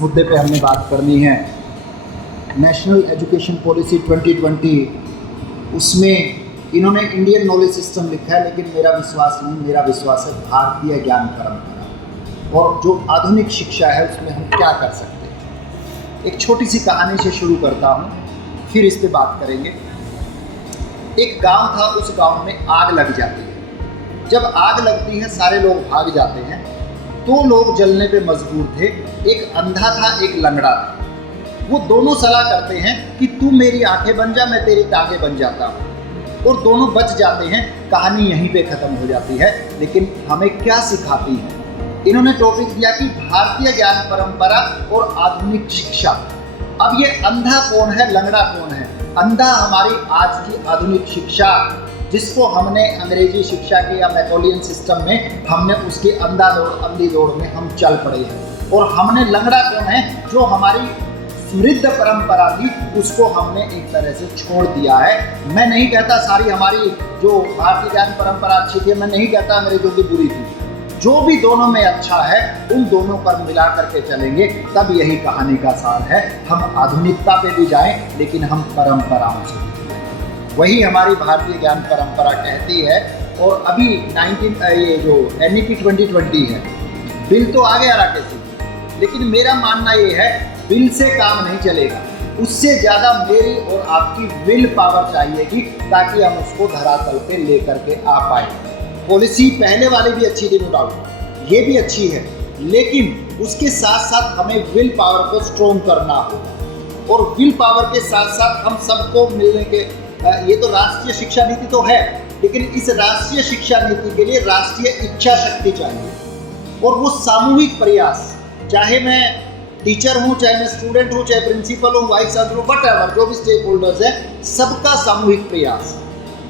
मुद्दे पे हमने बात करनी है। नेशनल एजुकेशन पॉलिसी 2020, उसमें इन्होंने इंडियन नॉलेज सिस्टम लिखा है, लेकिन मेरा विश्वास नहीं, मेरा विश्वास है भारतीय ज्ञान परंपरा। और जो आधुनिक शिक्षा है उसमें हम क्या कर सकते हैं। एक छोटी सी कहानी से शुरू करता हूँ, फिर इस पे बात करेंगे। एक गांव था, उस गांव में आग लग जाती है। जब आग लगती है सारे लोग भाग जाते हैं। दो लोग जलने पे मजबूर थे, एक अंधा था, एक लंगड़ा था। वो दोनों सलाह करते हैं कि तू मेरी आंखें बन जा, मैं तेरी टांगें बन जाता हूँ, और दोनों बच जाते हैं। कहानी यहीं पे ख़त्म हो जाती है, लेकिन हमें क्या सिखाती है। इन्होंने टॉपिक दिया कि भारतीय ज्ञान परंपरा और आधुनिक शिक्षा। अब ये अंधा कौन है, लंगड़ा कौन है? अंधा हमारी आज की आधुनिक शिक्षा, जिसको हमने अंग्रेजी शिक्षा के या मैकोलियन सिस्टम में हमने उसकी अंधा दौड़ अंधी दौड़ में हम चल पड़े हैं। और हमने लंगड़ा कौन है, जो हमारी समृद्ध परंपरा थी उसको हमने एक तरह से छोड़ दिया है। मैं नहीं कहता सारी हमारी जो भारतीय ज्ञान परंपरा अच्छी थी, मैं नहीं कहता अंग्रेजों की बुरी थी। जो भी दोनों में अच्छा है उन दोनों पर मिला करके चलेंगे, तब यही कहानी का सार है। हम आधुनिकता पे भी जाएं, लेकिन हम परंपराओं से भी। वही हमारी भारतीय ज्ञान परंपरा कहती है। और अभी ये जो NEP 2020 है, बिल तो आ गया राकेश जी, लेकिन मेरा मानना ये है बिल से काम नहीं चलेगा। उससे ज़्यादा मेरी और आपकी विल पावर चाहिएगी, ताकि हम उसको धरातल पे लेकर के आ पाए। पॉलिसी पहले वाली भी अच्छी थी, नो डाउट, ये भी अच्छी है, लेकिन उसके साथ साथ हमें विल पावर को स्ट्रॉन्ग करना होगा। और विल पावर के साथ साथ हम सबको मिलने के, ये तो राष्ट्रीय शिक्षा नीति तो है, लेकिन इस राष्ट्रीय शिक्षा नीति के लिए राष्ट्रीय इच्छा शक्ति चाहिए। और वो सामूहिक प्रयास, चाहे मैं टीचर हूँ, चाहे मैं स्टूडेंट हूँ, चाहे प्रिंसिपल हूँ, वाइस चांसलर हूँ, वटएवर, जो भी स्टेक होल्डर्स है, सबका सामूहिक प्रयास।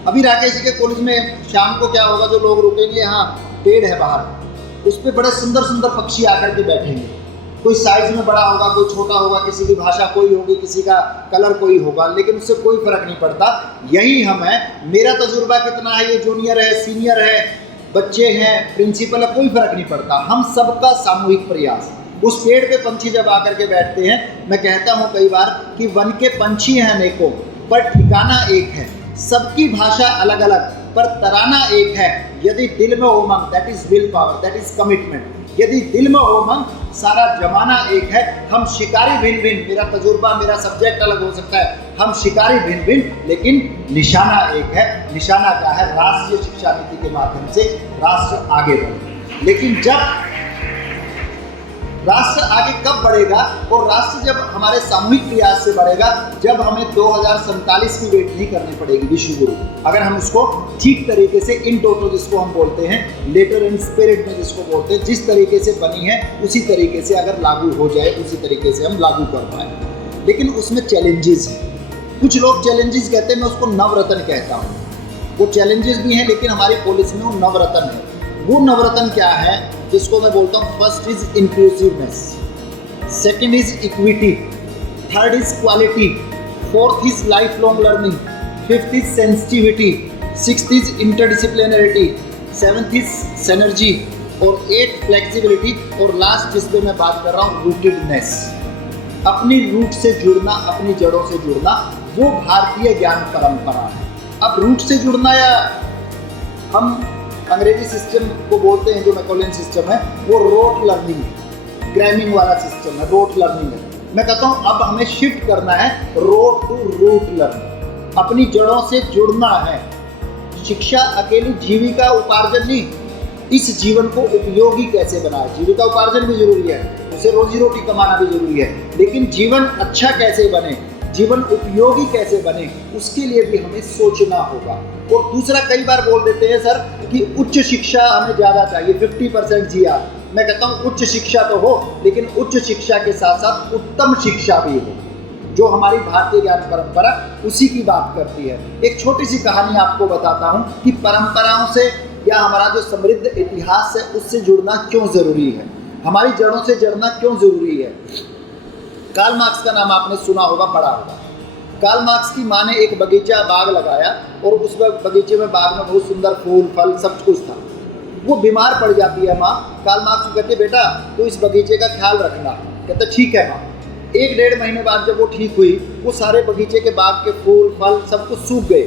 अभी राकेश जी के कॉलेज में शाम को क्या होगा, जो लोग रुकेंगे, यहाँ पेड़ है बाहर, उस पर बड़े सुंदर सुंदर पक्षी आकर के बैठेंगे। कोई साइज में बड़ा होगा, कोई छोटा होगा, किसी की भाषा कोई होगी, किसी का कलर कोई होगा, लेकिन उससे कोई फर्क नहीं पड़ता। यही हम है। मेरा तजुर्बा कितना है, ये जूनियर है, सीनियर है, बच्चे हैं, प्रिंसिपल है, कोई फर्क नहीं पड़ता। हम सबका सामूहिक प्रयास। उस पेड़ पे पंछी जब आकर के बैठते हैं, मैं कहता हूँ कई बार कि वन के पंछी हैं अनेकों, पर ठिकाना एक है। सबकी भाषा अलग अलग, पर तराना एक है। यदि दिल में उमंग, that is will power, that is commitment. यदि दिल में उमंग, सारा जमाना एक है। हम शिकारी भिन्न भिन्न, मेरा तजुर्बा, मेरा सब्जेक्ट अलग हो सकता है, हम शिकारी भिन्न भिन्न, लेकिन निशाना एक है। निशाना क्या है? राष्ट्रीय शिक्षा नीति के माध्यम से राष्ट्र आगे बढ़े। लेकिन जब राष्ट्र आगे कब बढ़ेगा, और राष्ट्र जब हमारे सामूहिक प्रयास से बढ़ेगा, जब हमें 2047 की वेट नहीं करनी पड़ेगी विश्व गुरु। अगर हम उसको ठीक तरीके से, इन टोटो जिसको हम बोलते हैं, लेटर एंड स्पिरिट में जिसको बोलते हैं, जिस तरीके से बनी है उसी तरीके से अगर लागू हो जाए, उसी तरीके से हम लागू कर पाए। लेकिन उसमें चैलेंजेस हैं। कुछ लोग चैलेंजेस कहते हैं, मैं उसको नवरत्न कहता हूँ। वो चैलेंजेस भी हैं, लेकिन हमारी पॉलिसी में वो नवरत्न है। वो नवरत्न क्या है, जिसको मैं बोलता हूँ, first is inclusiveness, second is equity, third is quality, fourth is life long learning, fifth is sensitivity, sixth is interdisciplinarity, seventh is synergy, और एट फ्लेक्सिबिलिटी, और लास्ट जिस पे मैं बात कर रहा हूँ, रूटेडनेस। अपनी रूट से जुड़ना, अपनी जड़ों से जुड़ना, वो भारतीय ज्ञान परंपरा है। अब रूट से जुड़ना, या हम अंग्रेजी सिस्टम को बोलते हैं जो मैकोलियन सिस्टम है, वो रोट लर्निंग है, क्रैमिंग वाला सिस्टम है, रोट लर्निंग है। मैं कहता हूँ अब हमें शिफ्ट करना है रोट टू रूट लर्निंग। अपनी जड़ों से जुड़ना है। शिक्षा अकेली जीविका उपार्जन नहीं, इस जीवन को उपयोगी कैसे बनाए। जीविका उपार्जन भी जरूरी है, उसे रोजी रोटी कमाना भी जरूरी है, लेकिन जीवन अच्छा कैसे बने, जीवन उपयोगी कैसे बने, उसके लिए भी हमें सोचना होगा। और दूसरा, कई बार बोल देते हैं सर कि उच्च शिक्षा हमें ज़्यादा चाहिए, 50% GR। मैं कहता हूँ उच्च शिक्षा तो हो, लेकिन उच्च शिक्षा के साथ साथ उत्तम शिक्षा भी हो, जो हमारी भारतीय ज्ञान परंपरा उसी की बात करती है। एक छोटी सी कहानी आपको बताता हूँ कि परंपराओं से या हमारा जो समृद्ध इतिहास है उससे जुड़ना क्यों ज़रूरी है, हमारी जड़ों से जुड़ना क्यों ज़रूरी है। कार्ल मार्क्स का नाम आपने सुना होगा, पढ़ा होगा। कार्ल मार्क्स की माँ ने एक बगीचा बाग लगाया, और उस बगीचे में, बाग में बहुत सुंदर फूल फल सब कुछ था। वो बीमार पड़ जाती है माँ। कार्ल मार्क्स कहते, बेटा तो इस बगीचे का ख्याल रखना, कहता ठीक है माँ। 1-1.5 महीने बाद जब वो ठीक हुई, वो सारे बगीचे के बाग के फूल फल सब कुछ सूख गए।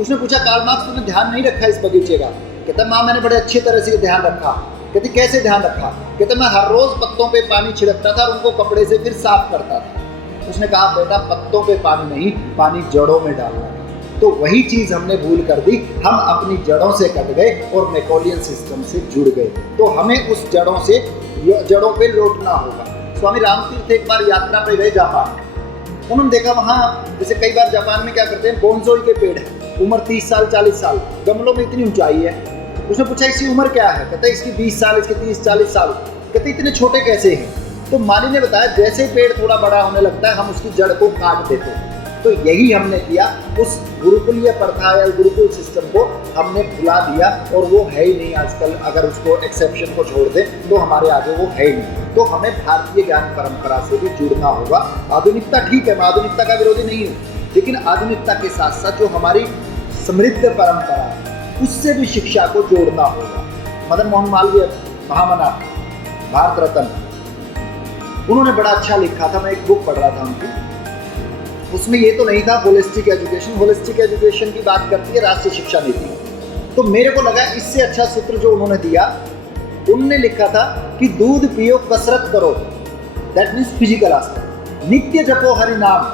उसने पूछा कार्ल मार्क्स तुमने ध्यान नहीं रखा इस बगीचे का? कहता माँ मैंने बड़े अच्छी तरह से ध्यान रखा। कहती कैसे ध्यान रखा? कहता मैं हर रोज पत्तों पे पानी छिड़कता था और उनको कपड़े से फिर साफ करता था। उसने कहा बेटा पत्तों पे पानी नहीं, पानी जड़ों में डालना है। तो वही चीज हमने भूल कर दी, हम अपनी जड़ों से कट गए और मैकॉलियन सिस्टम से जुड़ गए। तो हमें उस जड़ों पे लौटना होगा। स्वामी रामतीर्थ एक बार यात्रा पे गए जापान। उन्होंने देखा वहाँ जैसे कई बार जापान में क्या करते हैं, बोनसोई के पेड़ है, उम्र 30 साल 40 साल, गमलों में इतनी ऊंचाई है। उसने पूछा इसकी उम्र क्या है? कहता है इसकी 20 साल, इसके 30-40 साल। कहते इतने छोटे कैसे हैं? तो माली ने बताया जैसे पेड़ थोड़ा बड़ा होने लगता है हम उसकी जड़ को काट देते हैं। तो यही हमने किया, उस गुरुकुलीय प्रथा या गुरुकुल सिस्टम को हमने भुला दिया और वो है ही नहीं आजकल। अगर उसको एक्सेप्शन को छोड़ दें तो हमारे आगे वो है ही नहीं। तो हमें भारतीय ज्ञान परंपरा से भी जुड़ना होगा। आधुनिकता ठीक है, मैं आधुनिकता का विरोधी नहीं हूँ, लेकिन आधुनिकता के साथ साथ जो हमारी समृद्ध परंपरा है उससे भी शिक्षा को जोड़ना होगा। मदन मोहन मालवीय महामना, भारत रत्न, उन्होंने बड़ा अच्छा लिखा था। मैं एक बुक पढ़ रहा था उनकी, उसमें ये तो नहीं था होलिस्टिक एजुकेशन। होलिस्टिक एजुकेशन की बात करती है राष्ट्रीय शिक्षा नीति। तो मेरे को लगा इससे अच्छा सूत्र जो उन्होंने दिया, उन्होंने लिखा था कि दूध पियो कसरत करो, दैट मीन्स फिजिकल आस्पेक्ट। नित्य जपो हरि नाम,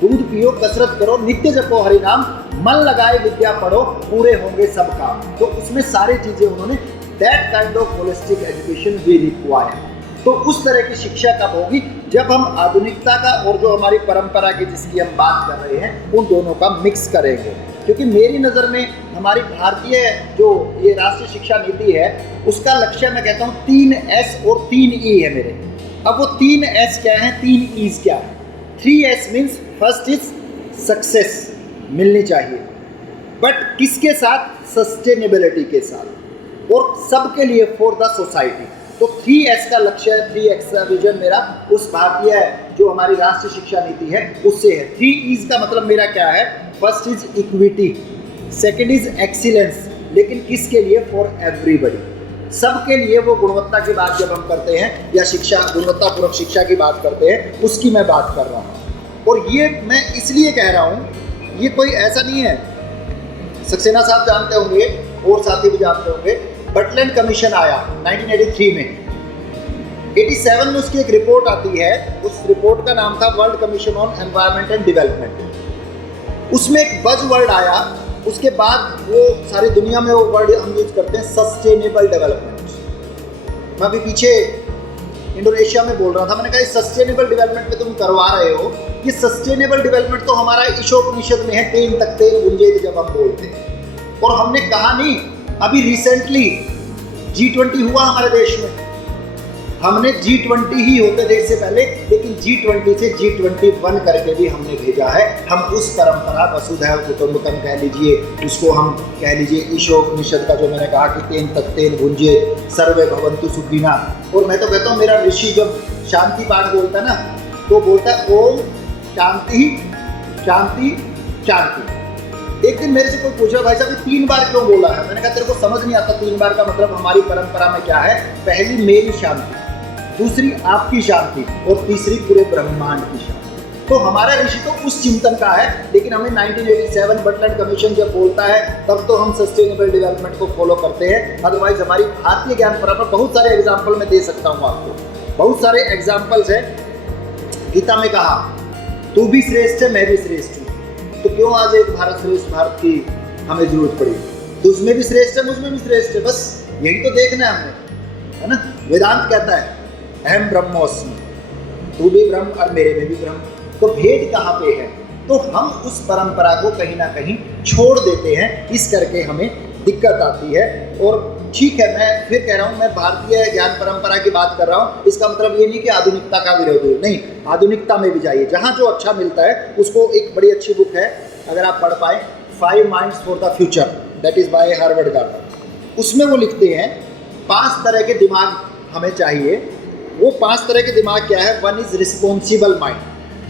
दूध पियो कसरत करो, नित्य जपो हरि नाम, मन लगाए विद्या पढ़ो, पूरे होंगे सब काम। तो उसमें सारी चीजें उन्होंने, that kind of holistic education we require. तो उस तरह की शिक्षा कब होगी? जब हम आधुनिकता का और जो हमारी परंपरा की जिसकी हम बात कर रहे हैं उन दोनों का मिक्स करेंगे। क्योंकि मेरी नज़र में हमारी भारतीय जो ये राष्ट्रीय शिक्षा नीति है उसका लक्ष्य मैं कहता हूँ 3 S और 3 E है मेरे। अब वो 3 S क्या है, 3 E's क्या है? 3 S means first is success मिलनी चाहिए, बट किसके साथ? सस्टेनेबिलिटी के साथ, और सबके लिए, फॉर द सोसाइटी। तो 3S का लक्ष्य है, 3X का विजन मेरा उस भारतीय जो हमारी राष्ट्रीय शिक्षा नीति है उससे है। 3 E's का मतलब मेरा क्या है? First is equity, second is excellence, लेकिन किसके लिए? फॉर एवरीबॉडी, सबके लिए। वो गुणवत्ता की बात जब हम करते हैं या शिक्षा, गुणवत्तापूर्वक शिक्षा की बात करते हैं, उसकी मैं बात कर रहा हूँ। और ये मैं इसलिए कह रहा हूँ, ये कोई ऐसा नहीं है, सक्सेना साहब जानते होंगे और साथी भी जानते होंगे, बटलैंड कमीशन आया 1983 में। 87 में उसकी एक रिपोर्ट आती है, उस रिपोर्ट का नाम था world commission on environment and development. उसमें एक बज वर्ड आया, उसके बाद वो सारी दुनिया में वो वर्ड हम यूज करते हैं, सस्टेनेबल डेवलपमेंट। मैं अभी पीछे इंडोनेशिया में बोल रहा था, मैंने कहा इस सस्टेनेबल डेवलपमेंट में तुम करवा रहे हो, ये सस्टेनेबल डेवलपमेंट तो हमारा ईशोपनिषद में है, तेन तक तेल गुंजेत जब हम बोलते हैं। और हमने कहा नहीं, अभी रिसेंटली G20 हुआ हमारे देश में, हमने G20 ही होते थे इससे पहले, लेकिन G20 से G21 करके भी हमने भेजा है। हम उस परंपरा वसुधैव कुटुंबकम कह लीजिए, उसको हम कह लीजिए ईशोपनिषद का जो मैंने कहा कि तेन तक तेन गुंजे सर्वे भवन्तु सुखिना। और मैं तो कहता हूँ मेरा ऋषि जब शांति पाठ बोलता है ना, तो बोलता है ओम शांति शांति शांति। एक दिन मेरे से कोई पूछा भाई साहब 3 बार क्यों बोला है? मैंने कहा तेरे को समझ नहीं आता 3 बार का मतलब हमारी परंपरा में क्या है? पहली मेरी शांति, दूसरी आपकी शांति, और तीसरी पूरे ब्रह्मांड की शांति। तो हमारा ऋषि तो उस चिंतन का है, लेकिन हमें 1987 बटलैंड कमीशन जब बोलता है तब तो हम सस्टेनेबल डेवलपमेंट को फॉलो करते हैं। अदरवाइज हमारी भारतीय ज्ञान परंपरा, बहुत सारे एग्जाम्पल मैं दे सकता हूँ आपको, बहुत सारे एग्जाम्पल्स हैं। गीता में कहा तू भी श्रेष्ठ है मैं भी श्रेष्ठ हूँ, तो क्यों आज एक भारत श्रेष्ठ भारत की हमें जरूरत पड़ी? तो उसमें भी श्रेष्ठ है मुझमें भी श्रेष्ठ है, बस यही तो देखना है हमने, है ना। वेदांत कहता है अहम ब्रह्मोस्मि, तू भी ब्रह्म और मेरे में भी ब्रह्म। तो भेद कहाँ पे है? तो हम उस परंपरा को कहीं ना कहीं छोड़ देते हैं, इस करके हमें दिक्कत आती है। और ठीक है, मैं फिर कह रहा हूँ, मैं भारतीय ज्ञान परंपरा की बात कर रहा हूँ, इसका मतलब ये नहीं कि आधुनिकता का विरोधी नहीं, आधुनिकता में भी जाइए, जहाँ जो अच्छा मिलता है उसको। एक बड़ी अच्छी बुक है, अगर आप पढ़ पाए, 5 Minds for the Future, that is by Harvard gardener. उसमें वो लिखते हैं 5 तरह के दिमाग हमें चाहिए। वो 5 तरह के दिमाग क्या है? 1 is responsible mind,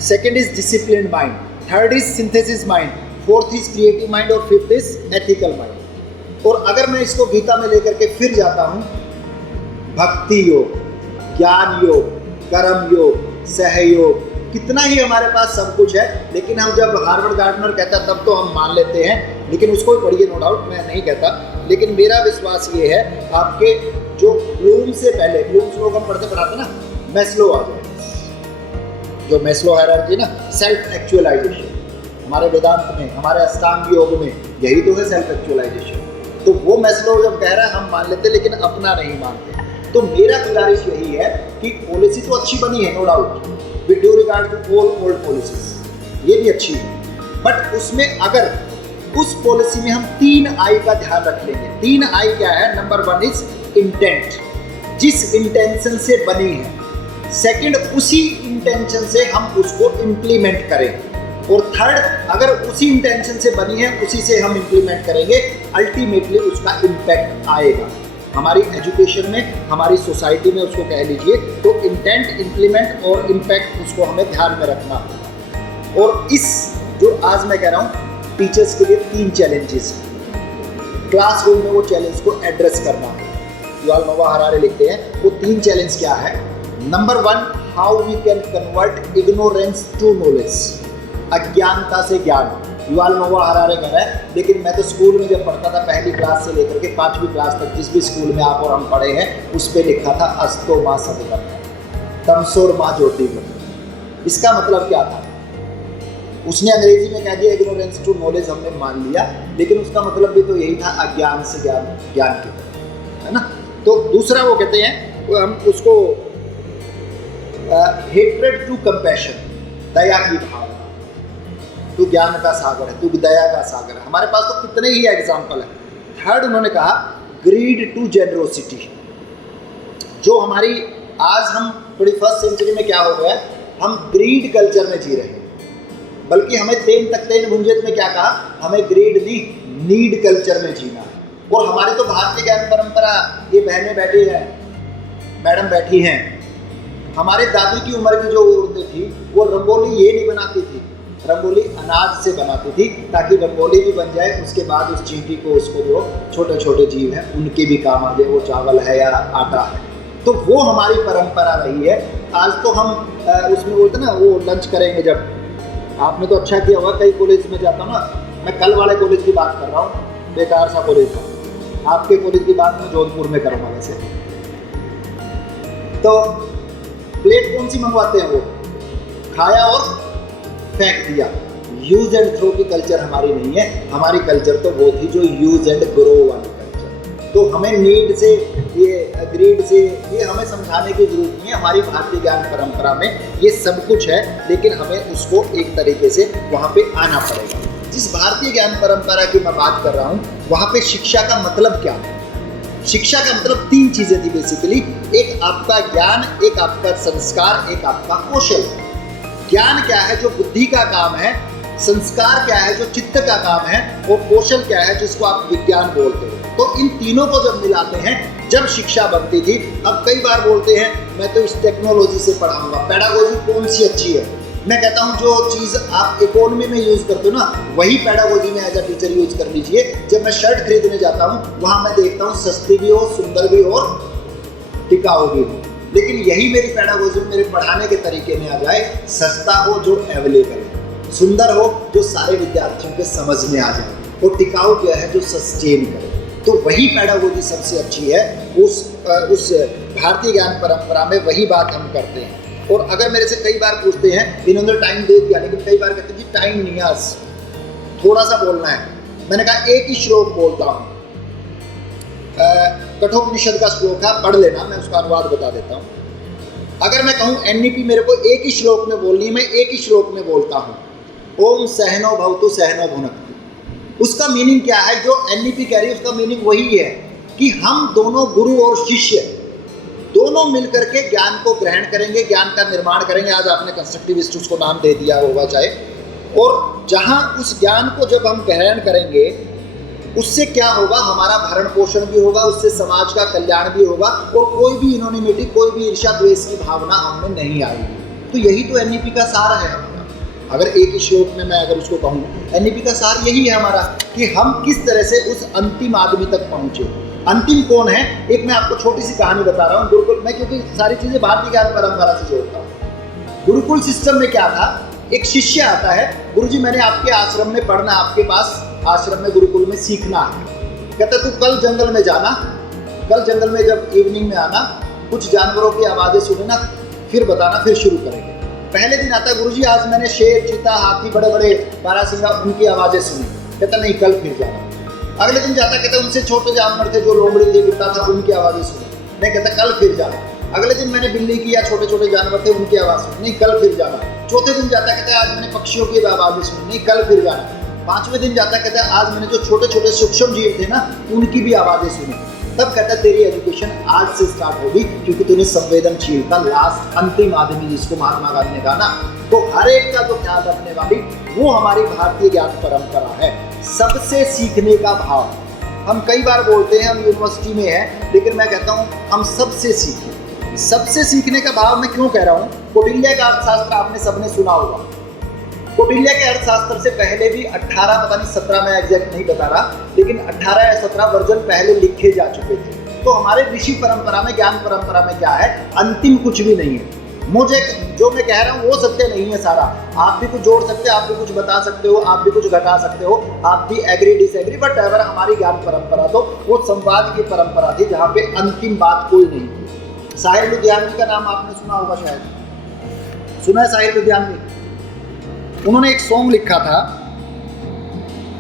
2nd is disciplined mind, 3rd is synthesis mind, 4th is creative mind और 5th इज एथिकल माइंड। और अगर मैं इसको गीता में लेकर के फिर जाता हूँ, भक्ति योग, ज्ञान योग, कर्म योग, सहयोग, कितना ही हमारे पास सब कुछ है, लेकिन हम जब हार्वर्ड गार्डनर कहता तब तो हम मान लेते हैं, लेकिन उसको भी पढ़िए, नो डाउट, मैं नहीं कहता। लेकिन मेरा विश्वास ये है, आपके जो ब्लूम से पहले, ब्लूम्स लोग हम पढ़ते पढ़ाते ना, मैस्लो आ जाए, जो मैस्लो हायरार्की ना, सेल्फ एक्चुअलाइजेशन, हमारे वेदांत में, हमारे अष्टांग योग में यही तो है सेल्फ एक्चुअलाइजेशन। तो वो मैस्लो जब कह रहा है हम मान लेते, लेकिन अपना नहीं मानते। तो मेरा गुजारिश यही है कि पॉलिसी तो अच्छी बनी है, no doubt, with due regard to all old policies, ये भी अच्छी है, बट उसमें अगर उस पॉलिसी में हम 3 आई का ध्यान रख लेंगे। 3 आई क्या है? नंबर 1 इज इंटेंट, जिस इंटेंशन से बनी है। सेकंड, उसी इंटेंशन से हम उसको इम्प्लीमेंट करें। और थर्ड, अगर उसी इंटेंशन से बनी है, उसी से हम इम्प्लीमेंट करेंगे, अल्टीमेटली उसका इम्पैक्ट आएगा हमारी एजुकेशन में, हमारी सोसाइटी में, उसको कह लीजिए। तो इंटेंट, इम्प्लीमेंट और इम्पैक्ट, उसको हमें ध्यान में रखना। और इस जो आज मैं कह रहा हूँ, टीचर्स के लिए 3 चैलेंजेस हैं, क्लासरूम में वो चैलेंज को एड्रेस करना है। युवाल नोवा हरारे लिखते हैं वो 3 चैलेंज क्या है। Number 1, how we can convert ignorance to knowledge, अज्ञानता से ज्ञान। युवाल नोवा हरारे कह रहा है, लेकिन मैं तो स्कूल में जब पढ़ता था, पहली क्लास से लेकर के 5वीं क्लास तक, जिस भी स्कूल में आप और हम पढ़े हैं, उस पर लिखा था अस्तो माँ सदगम, तमसोर माँ ज्योतिर्गम। इसका मतलब क्या था? उसने अंग्रेजी में कह दिया इग्नोरेंस टू नॉलेज, हमने मान लिया, लेकिन उसका मतलब भी तो यही था, अज्ञान से ज्ञान, ज्ञान की तरफ, है ना। तो दूसरा वो कहते हैं, हम उसको हेट्रेड टू कंपैशन, दया की भावना। तू ज्ञान का सागर है, तू दया का सागर है। हमारे पास तो कितने ही एग्जाम्पल है। थर्ड उन्होंने कहा ग्रीड टू जेनरोसिटी, जो हमारी आज हम 21st सेंचुरी में क्या हो गया है, हम ग्रीड कल्चर में जी रहे हैं। बल्कि हमें तेन भुंजियत में क्या कहा, हमें ग्रीड दी नीड कल्चर में जीना है। और हमारी तो भारतीय ज्ञान परंपरा, ये बहनें बैठी हैं, मैडम बैठी हैं, हमारे दादी की उम्र की जो औरतें थी, वो रंगोली ये नहीं बनाती थी, रंगोली अनाज से बनाती थी, ताकि रंगोली भी बन जाए, उसके बाद उस चींटी को, उसको जो छोटे छोटे जीव हैं उनके भी काम आ जाए, वो चावल है या आटा है। तो वो हमारी परंपरा रही है। आज तो हम उसमें बोलते ना, वो लंच करेंगे जब, आपने तो अच्छा किया होगा, कई कॉलेज में जाता हूँ ना, मैं कल वाले कॉलेज की बात कर रहा हूँ, बेकार सा कॉलेज था, आपके कॉलेज की बात मैं जोधपुर में करूँगा वैसे। तो प्लेट कौन सी मंगवाते हैं, वो खाया और फेंक दिया। यूज एंड थ्रो की कल्चर हमारी नहीं है, हमारी कल्चर तो वो थी जो यूज एंड ग्रो वाली कल्चर। तो हमें नीड से, ये ग्रीड से, ये हमें समझाने की जरूरत नहीं है। हमारी भारतीय ज्ञान परंपरा में ये सब कुछ है, लेकिन हमें उसको एक तरीके से वहाँ पे आना पड़ेगा। जिस भारतीय ज्ञान परंपरा की मैं बात कर रहा हूँ, वहाँ पे शिक्षा का मतलब क्या है? शिक्षा का मतलब 3 चीजें थी बेसिकली, एक आपका ज्ञान, एक आपका संस्कार, एक आपका कौशल। ज्ञान क्या है, जो बुद्धि का काम है, संस्कार क्या है, जो चित्त का काम है, और कौशल क्या है, जिसको आप विज्ञान बोलते हो। तो इन तीनों को जब मिलाते हैं, जब शिक्षा बनती थी। अब कई बार बोलते हैं मैं तो इस टेक्नोलॉजी से पढ़ाऊंगा, पेडागोजी कौन सी अच्छी है? मैं कहता हूँ जो चीज़ आप इकोनॉमी में यूज़ करते हो ना, वही पेडागोजी में एज अ टीचर यूज़ कर लीजिए। जब मैं शर्ट खरीदने जाता हूँ, वहाँ मैं देखता हूँ सस्ती भी हो, सुंदर भी हो और टिकाऊ भी हो। लेकिन यही मेरी पेडागोजी मेरे पढ़ाने के तरीके में आ जाए, सस्ता हो जो अवेलेबल है, सुंदर हो जो सारे विद्यार्थियों के समझ में आ जाए, और टिकाऊ क्या है, जो सस्टेन करे। तो वही पेडागोजी सबसे अच्छी है। उस भारतीय ज्ञान परंपरा में वही बात हम करते हैं। और अगर मेरे से कई बार पूछते हैं, इन्होंने टाइम दे दिया, लेकिन कई बार कहते हैं जी टाइम नहीं है, थोड़ा सा बोलना है। मैंने कहा एक ही श्लोक बोलता हूँ, कठोपनिषद का श्लोक है, पढ़ लेना, मैं उसका अनुवाद बता देता हूँ। अगर मैं कहूँ एनईपी मेरे को एक ही श्लोक में बोलनी है, मैं एक ही श्लोक में बोलता हूँ, ओम सहनो भवतु सहनो भुनक्तु। उसका मीनिंग क्या है? जो एनईपी कह रही है उसका मीनिंग वही है कि हम दोनों गुरु और शिष्य दोनों मिलकर के ज्ञान को ग्रहण करेंगे, ज्ञान का निर्माण करेंगे। आज आपने कंस्ट्रक्टिविस्ट उसको नाम दे दिया होगा चाहे। और जहाँ उस ज्ञान को जब हम ग्रहण करेंगे, उससे क्या होगा, हमारा भरण पोषण भी होगा, उससे समाज का कल्याण भी होगा, और कोई भी इनोनिमिटी, कोई भी ईर्ष्या द्वेष की भावना हमें नहीं आएगी। तो यही तो एनईपी का सार है हमारा। अगर एक ही श्लोक में मैं अगर उसको कहूँ, एनईपी का सार यही है हमारा कि हम किस तरह से उस अंतिम आदमी तक पहुँचे। अंतिम कौन है? एक मैं आपको छोटी सी कहानी बता रहा हूँ गुरुकुल में, क्योंकि सारी चीजें भारतीय ज्ञान परंपरा से जोड़ता हूँ। गुरुकुल सिस्टम में क्या था, एक शिष्य आता है, गुरुजी मैंने आपके आश्रम में पढ़ना, आपके पास आश्रम में गुरुकुल में सीखना है। कहता तू कल जंगल में जाना, कल जंगल में जब इवनिंग में आना, कुछ जानवरों की आवाजें सुने ना, फिर बताना, फिर शुरू करेंगे। पहले दिन आता है, गुरुजी आज मैंने शेर, चीता, हाथी, बड़े बड़े बारहसिंगा, उनकी आवाजें सुनी। कहता नहीं, कल फिर जाना। अगले दिन जाता, कहता उनसे छोटे जानवर थे, जो लोमड़ी थी, कुत्ता था, उनकी आवाजें सुनी। नहीं, कहता कल फिर जाना। अगले दिन मैंने बिल्ली की या छोटे छोटे जानवर थे, उनकी आवाज सुनी। नहीं, कल फिर जाना। चौथे दिन जाता, कहता आज मैंने पक्षियों की आवाजें सुनी। नहीं, कल फिर जाना। पांचवें दिन जाता, कहता आज मैंने जो छोटे छोटे सूक्ष्म जीव थे ना, उनकी भी आवाजें सुनी। तब कहता तेरी एजुकेशन आज से स्टार्ट होगी, क्योंकि तूने संवेदनशीलता, लास्ट अंतिम आदमी जिसको महात्मा गांधी ने कहा ना, तो हर एक का जो ख्याल रखने वाली, वो हमारी भारतीय ज्ञान परंपरा है। सबसे सीखने का भाव, हम कई बार बोलते हैं हम यूनिवर्सिटी में हैं, लेकिन मैं कहता हूँ हम सबसे सीखें। सबसे सीखने का भाव मैं क्यों कह रहा हूँ? कौटिल्य का अर्थशास्त्र आपने सबने सुना होगा। कौटिल्य के अर्थशास्त्र से पहले भी 18, पता नहीं 17, मैं एग्जैक्ट नहीं बता रहा, लेकिन 18 या 17 वर्जन पहले लिखे जा चुके थे। तो हमारे ऋषि परंपरा में, ज्ञान परंपरा में क्या है, अंतिम कुछ भी नहीं है। मुझे जो मैं कह रहा हूँ वो सत्य नहीं है सारा। आप भी कुछ जोड़ सकते हो, आप भी कुछ बता सकते हो, आप भी कुछ घटा सकते हो, आप भी एग्री डिसएग्री, बट एवर हमारी ज्ञान परंपरा तो वो संवाद की परंपरा थी, जहाँ पे अंतिम बात कोई नहीं थी। साहिर लुधियानवी का नाम आपने सुना होगा, शायद सुना है साहिर लुधियानवी। उन्होंने एक सॉन्ग लिखा था,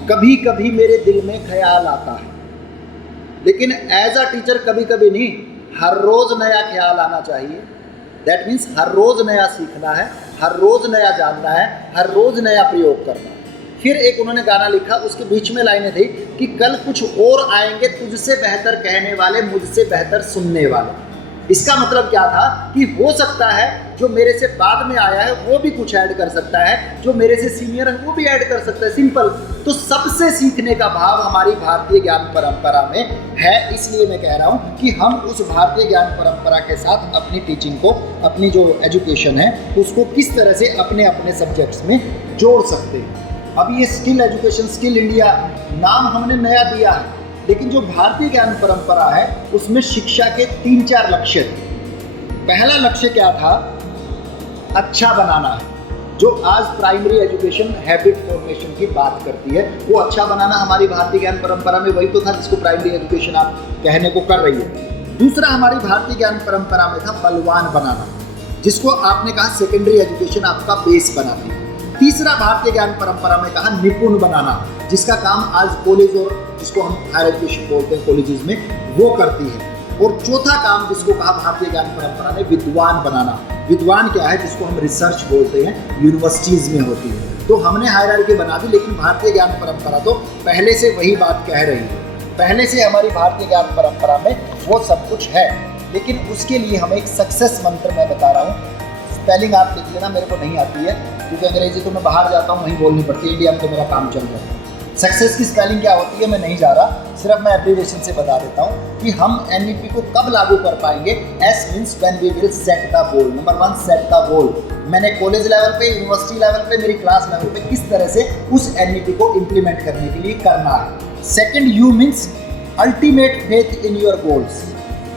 कभी कभी मेरे दिल में ख्याल आता है, लेकिन एज अ टीचर कभी कभी नहीं, हर रोज नया ख्याल आना चाहिए। दैट मीन्स हर रोज नया सीखना है, हर रोज नया जानना है, हर रोज नया प्रयोग करना है। फिर एक उन्होंने गाना लिखा, उसके बीच में लाइनें थी कि कल कुछ और आएंगे तुझसे बेहतर कहने वाले, मुझसे बेहतर सुनने वाले। इसका मतलब क्या था कि हो सकता है जो मेरे से बाद में आया है वो भी कुछ ऐड कर सकता है, जो मेरे से सीनियर है वो भी ऐड कर सकता है, सिंपल। तो सबसे सीखने का भाव हमारी भारतीय ज्ञान परंपरा में है। इसलिए मैं कह रहा हूँ कि हम उस भारतीय ज्ञान परंपरा के साथ अपनी टीचिंग को, अपनी जो एजुकेशन है उसको किस तरह से अपने अपने सब्जेक्ट्स में जोड़ सकते हैं। अब ये स्किल एजुकेशन, स्किल इंडिया नाम हमने नया दिया है, लेकिन जो भारतीय ज्ञान परंपरा है उसमें शिक्षा के 3-4 लक्ष्य थे। पहला लक्ष्य क्या था? अच्छा बनाना है, जो आज प्राइमरी एजुकेशन हैबिट फॉर्मेशन की बात करती है। वो अच्छा बनाना हमारी भारतीय ज्ञान परंपरा में वही तो था जिसको प्राइमरी एजुकेशन आप कहने को कर रही है। दूसरा हमारी भारतीय ज्ञान परंपरा में था बलवान बनाना, जिसको आपने कहा सेकेंडरी एजुकेशन आपका बेस बनाती है। तीसरा भारतीय ज्ञान परंपरा में कहा निपुण बनाना, जिसका काम आज कॉलेज और जिसको हम हायर एजुकेशन बोलते हैं कॉलेजेस में, वो करती है। और चौथा काम जिसको कहा भारतीय ज्ञान परंपरा ने विद्वान बनाना। विद्वान क्या है? जिसको हम रिसर्च बोलते हैं, यूनिवर्सिटीज में होती है। तो हमने हायरार्की बना दी, लेकिन भारतीय ज्ञान परंपरा तो पहले से वही बात कह रही है। पहले से हमारी भारतीय ज्ञान परंपरा में वो सब कुछ है, लेकिन उसके लिए हमें एक सक्सेस मंत्र मैं बता रहा हूँ। स्पेलिंग आप लिख लेना, मेरे को नहीं आती है क्योंकि अंग्रेजी तो मैं बाहर जाता हूँ वहीं बोलनी पड़ती है, इंडिया में तो मेरा काम चल रहा है। सक्सेस की स्पेलिंग क्या होती है मैं नहीं जा रहा, सिर्फ मैं एब्रीविएशन से बता देता हूँ कि हम एनईपी को कब लागू कर पाएंगे। As means when we will set the goal. Number 1, set the goal. मैंने कॉलेज लेवल पे, यूनिवर्सिटी लेवल पे, मेरी क्लास लेवल पे किस तरह से उस एनईपी को इम्प्लीमेंट करने के लिए करना है। Second, you means ultimate faith in your goals.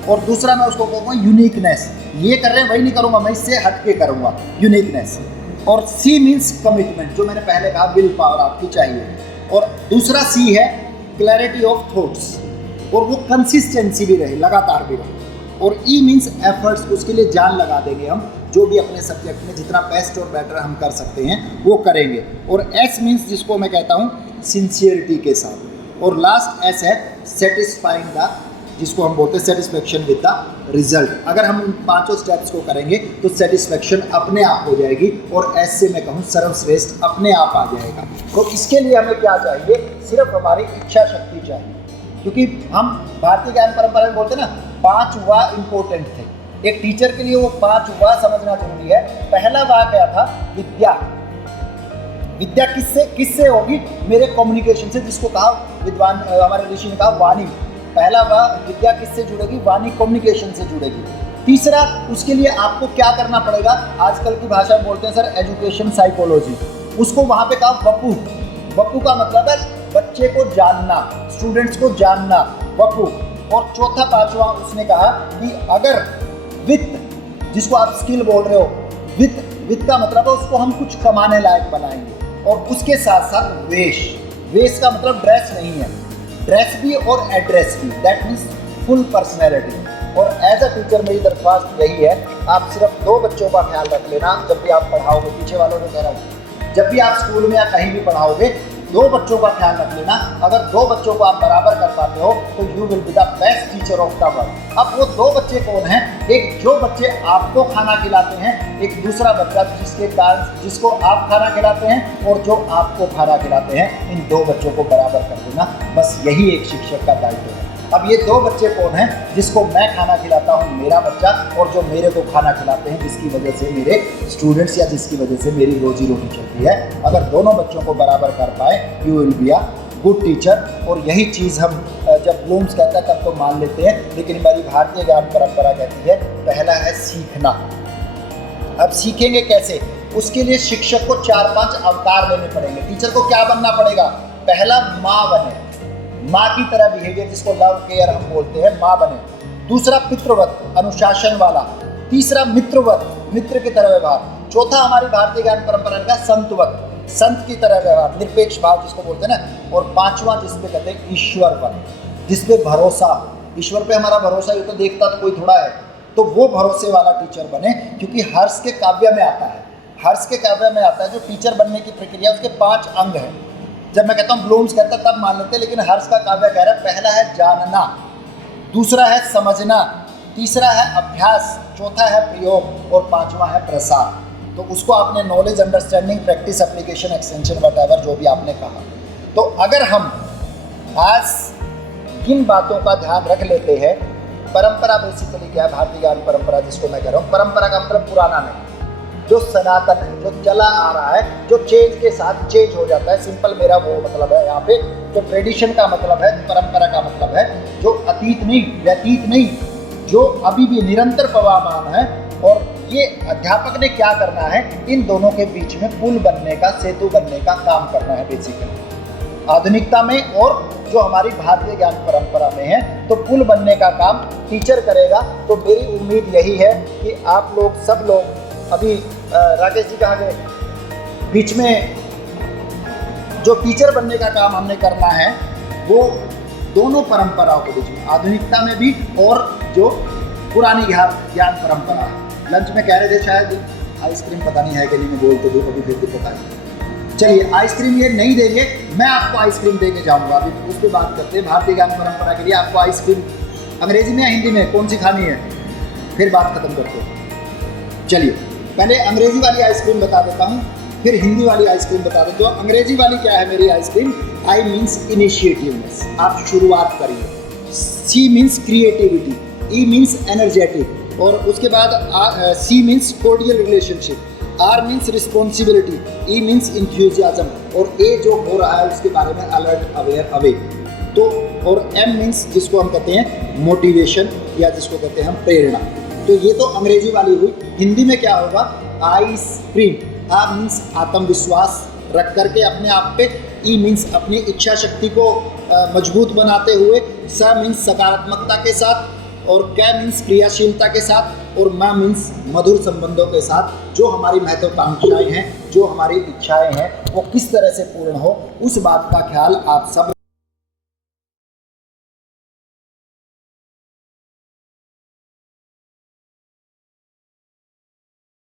और दूसरा मैं उसको कहूँगा यूनिकनेस। ये कर रहे हैं वही नहीं करूँगा, मैं इससे हट के करूँगा, यूनिकनेस। और सी मीन्स कमिटमेंट, जो मैंने पहले कहा विल पावर आपकी चाहिए। और दूसरा सी है क्लैरिटी ऑफ थॉट्स, और वो कंसिस्टेंसी भी रहे, लगातार भी रहे। और ई मीन्स एफर्ट्स, उसके लिए जान लगा देंगे हम, जो भी अपने सब्जेक्ट में जितना बेस्ट और बेटर हम कर सकते हैं वो करेंगे। और एस मीन्स जिसको मैं कहता हूँ सिंसियरिटी के साथ। और लास्ट एस है सेटिस्फाइंग द, जिसको हम बोलते हैं सेटिस्फेक्शन विद द रिजल्ट। अगर हम उन 5 स्टेप्स को करेंगे तो सेटिस्फेक्शन अपने आप हो जाएगी, और ऐसे मैं कहूँ सर्वश्रेष्ठ अपने आप आ जाएगा। तो इसके लिए हमें क्या चाहिए? सिर्फ हमारी इच्छा शक्ति चाहिए, क्योंकि हम भारतीय ज्ञान परंपरा में बोलते हैं ना 5 वाह इंपॉर्टेंट थे। एक टीचर के लिए वो 5 वाह समझना जरूरी है। पहला वाह क्या था? विद्या। विद्या किससे होगी? मेरे कम्युनिकेशन से, जिसको कहा विद्वान हमारे ऋषि ने कहा वाणी। पहला वाह विद्या किससे जुड़ेगी? वाणी, कम्युनिकेशन से जुड़ेगी। तीसरा, उसके लिए आपको क्या करना पड़ेगा? आजकल की भाषा में बोलते हैं सर एजुकेशन साइकोलॉजी, उसको वहाँ पे कहा वपू। वपू का मतलब है बच्चे को जानना, स्टूडेंट्स को जानना, वपू। और चौथा पांचवा उसने कहा कि अगर वित्त, जिसको आप स्किल बोल रहे हो, वित्त का मतलब है उसको हम कुछ कमाने लायक बनाएंगे, और उसके साथ साथ वेश का मतलब ड्रेस नहीं है, ड्रेस भी और एड्रेस भी, दैट मीन्स फुल पर्सनैलिटी। और एज अ टीचर मेरी दरख्वास्त यही है, आप सिर्फ 2 बच्चों का ख्याल रख लेना जब भी आप पढ़ाओगे। पीछे वालों को कह रहा हूँ, जब भी आप स्कूल में या कहीं भी पढ़ाओगे 2 बच्चों का ख्याल रख लेना। अगर 2 बच्चों को आप बराबर कर पाते हो तो you will be the best teacher of the world. अब वो 2 बच्चे कौन हैं? एक जो बच्चे आपको खाना खिलाते हैं, एक दूसरा बच्चा जिसको आप खाना खिलाते हैं, और जो आपको खाना खिलाते हैं। इन 2 बच्चों को बराबर कर देना, बस यही एक शिक्षक का दायित्व है। अब ये 2 बच्चे कौन हैं? जिसको मैं खाना खिलाता हूँ, मेरा बच्चा, और जो मेरे को खाना खिलाते हैं, जिसकी वजह से मेरे स्टूडेंट्स या जिसकी वजह से मेरी रोजी रोटी चलती है। अगर दोनों बच्चों को बराबर कर पाए, you will be a good teacher. और यही चीज़ हम जब ब्लूम्स कहता है तब तो मान लेते हैं, लेकिन हमारी भारतीय ज्ञान परंपरा कहती है पहला है सीखना। अब सीखेंगे कैसे? उसके लिए शिक्षक को 4-5 अवतार लेने पड़ेंगे। टीचर को क्या बनना पड़ेगा? पहला माँ बने, माँ की तरह बिहेवियर, जिसको लव केयर हम बोलते हैं, माँ बने। दूसरा पितृवत, अनुशासन वाला। तीसरा मित्रवत, मित्र की तरह व्यवहार। चौथा हमारी भारतीय ज्ञान परंपरा का संतवत, संत की तरह व्यवहार, निरपेक्ष भाव जिसको बोलते हैं ना। और 5वां जिसपे कहते हैं ईश्वरवत, जिसपे भरोसा, ईश्वर पे हमारा भरोसा, ये तो देखता तो कोई थोड़ा है, तो वो भरोसे वाला टीचर बने। क्योंकि हर्ष के काव्य में आता है, हर्ष के काव्य में आता है जो टीचर बनने की प्रक्रिया, उसके 5 अंग हैं। जब मैं कहता हूँ ब्लूम्स कहता है तब मान लेते हैं, लेकिन हर्ष का काव्य कह रहा है पहला है जानना, दूसरा है समझना, तीसरा है अभ्यास, चौथा है प्रयोग, और 5वां है प्रसार। तो उसको आपने knowledge, understanding, practice, application, extension, whatever जो भी आपने कहा। तो अगर हम आज किन बातों का ध्यान रख लेते हैं, परंपरा बेसिकली क्या है? भारतीय ज्ञान परंपरा जिसको मैं कह रहा हूँ, परंपरा का मतलब पुराना नहीं, जो सनातन है, जो चला आ रहा है, जो चेंज के साथ चेंज हो जाता है। सिंपल मेरा वो मतलब है यहाँ पे, जो ट्रेडिशन का मतलब है, परंपरा का मतलब है जो अतीत नहीं, व्यतीत नहीं, जो अभी भी निरंतर प्रवाहमान है। और ये अध्यापक ने क्या करना है? इन दोनों के बीच में पुल बनने का, सेतु बनने का काम करना है बेसिकली, आधुनिकता में और जो हमारी भारतीय ज्ञान परंपरा में है। तो पुल बनने का काम टीचर करेगा। तो मेरी उम्मीद यही है कि आप लोग, सब लोग, अभी राकेश जी कहाँ गए? बीच में जो टीचर बनने का काम हमने करना है, वो दोनों परंपराओं के बीच में, आधुनिकता में भी और जो पुरानी ज्ञान परंपरा है। लंच में कह रहे थे शायद आइसक्रीम, पता नहीं है कि नहीं, मैं बोलते दूँ कभी, फिर दिक्कत आई। चलिए, आइसक्रीम ये नहीं देंगे, मैं आपको आइसक्रीम दे के जाऊँगा। अभी उस पर बात करते हैं। भारतीय ज्ञान परंपरा के लिए आपको आइसक्रीम अंग्रेजी में या हिंदी में कौन सी खानी है, फिर बात खत्म करते हैं। चलिए, पहले अंग्रेजी वाली आइसक्रीम बता देता हूँ, फिर हिंदी वाली आइसक्रीम बता देता हूँ। अंग्रेजी वाली क्या है मेरी आइसक्रीम? आई मीन्स इनिशिएटिवनेस, आप शुरुआत करिए। C means creativity, E means energetic, और उसके बाद C means cordial relationship, R means responsibility, E means enthusiasm, और ए जो हो रहा है उसके बारे में अलर्ट, अवेयर, अवेक। तो और एम मीन्स जिसको हम कहते हैं मोटिवेशन, या जिसको कहते हैं हम प्रेरणा। तो ये तो अंग्रेजी वाली हुई। हिंदी में क्या होगा? आइसक्रीम, आ मीन्स आत्मविश्वास रख करके अपने आप पे, ई मीन्स अपनी इच्छा शक्ति को मजबूत बनाते हुए, स मीन्स सकारात्मकता के साथ, और कै मीन्स क्रियाशीलता के साथ, और म मीन्स मधुर संबंधों के साथ। जो हमारी महत्वाकांक्षाएं हैं, जो हमारी इच्छाएं हैं, वो किस तरह से पूर्ण हो, उस बात का ख्याल आप सब